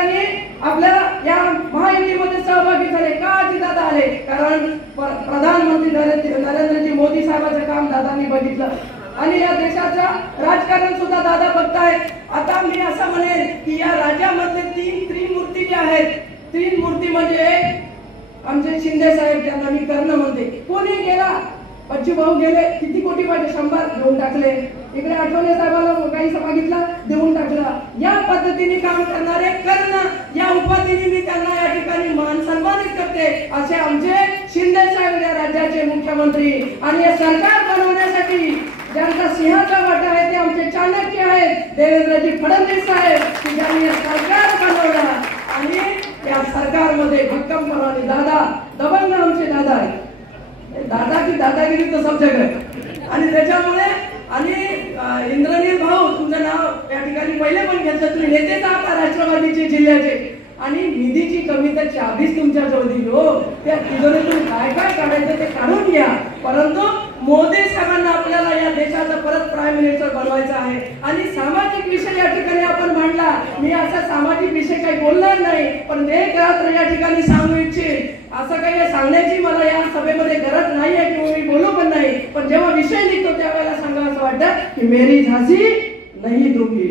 ठिकाणी आपल्या या महायुतीमध्ये सहभागी झाले का? दादा आले कारण प्रधानमंत्री नरेंद्रजी मोदी साहेबांचं काम दादांनी बघितलं आणि या देशाचं राजकारण सुद्धा दादा बघतायत. आता मी असं म्हणेन की या राज्यामधले 3 त्रिमूर्ती जे आहेत, 3 मूर्ती म्हणजे आमचे शिंदे साहेब, त्यांना मी कर्ण म्हणते. कोणी गेला? बच्चू भाऊ गेले, किती कोटी पाहिजे? 100 देऊन टाकले. इकडे आठवले साहेबाला काही मागितलं, देऊन टाकला. या पद्धतीने काम करणारे कर्ण, या उपाधीने मी त्यांना या ठिकाणी मान सन्मानित करते. असे आमचे शिंदे साहेब या राज्याचे मुख्यमंत्री आणि हे सरकार बनवण्यासाठी ज्यांचा सिंहाचा वाटा आहे ते आमचे चाणक्य आहेत, देवेंद्रजी फडणवीस साहेब, की ज्यांनी सरकार बनवलं आणि या सरकारमध्ये भक्कमपणाने दादा दबंग आमचे दादा आहेत. दादा की दादागिरी तर सब जगह आणि त्याच्यामुळे आणि इंद्रनील भाऊ, तुमचं नाव या ठिकाणी पहिले पण घेतलं, तुम्ही नेतेच आहात राष्ट्रवादीचे जिल्ह्याचे आणि निधीची कमी तर 24 तुमच्या जवळ दिली हो. त्या तिजोरीतून काय काय काढायचं ते काढून घ्या. परंतु मोदी साहेबांना आपल्याला या देशाचा परत प्राईम मिनिस्टर बनवायचं आहे आणि सामाजिक विषय या ठिकाणी आपण मांडला. मी असा सामाजिक विषय काही बोलणार नाही, पण एक रात्र या ठिकाणी सांगू इच्छित. असं काही सांगण्याची मला या सभेमध्ये गरज नाही आहे किंवा मी बोलू पण नाही, पण जेव्हा विषय निघतो त्यावेळेला सांगा असं वाटतं की मेरी झांसी नाही दूंगी.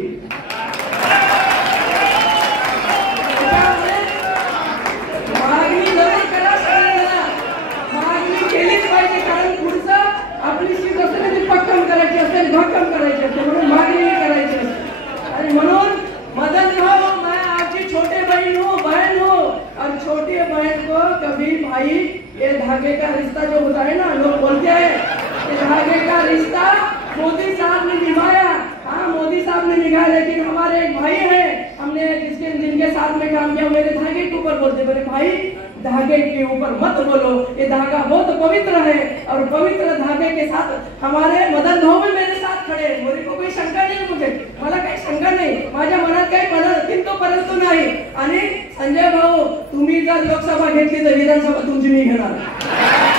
आपली सीट असेल ती पक्कम करायची असेल, भक्कम करायची असेल, म्हणून मागणी करायची असेल. आणि म्हणून मदन भाऊ, मैं आपकी छोटे बहन हूँ और छोटी बहन को कभी भाई ये धागे का रिश्ता जो होता है ना, लोग बोलते हैं ये धागे का रिश्ता मोदी साहब ने निभाया. हाँ, मोदी साहब ने निभाया, लेकिन हमारे एक भाई है, हमने जिनके साथ में काम किया, मेरे धागे के ऊपर बोलते, मेरे भाई धागे के ऊपर मत बोलो, ये धागा बहुत पवित्र है और पवित्र धागे के साथ हमारे मदन भाऊ भी मेरे साथ खड़े. मेरे को कोई शंका नाही, मला काही शंका नाही, माझ्या मनात काही किंतु परंतु नाही. आणि संजय भाऊ, तुम्ही जर लोकसभा घेतली तर विधानसभा तुमची मी घेणार.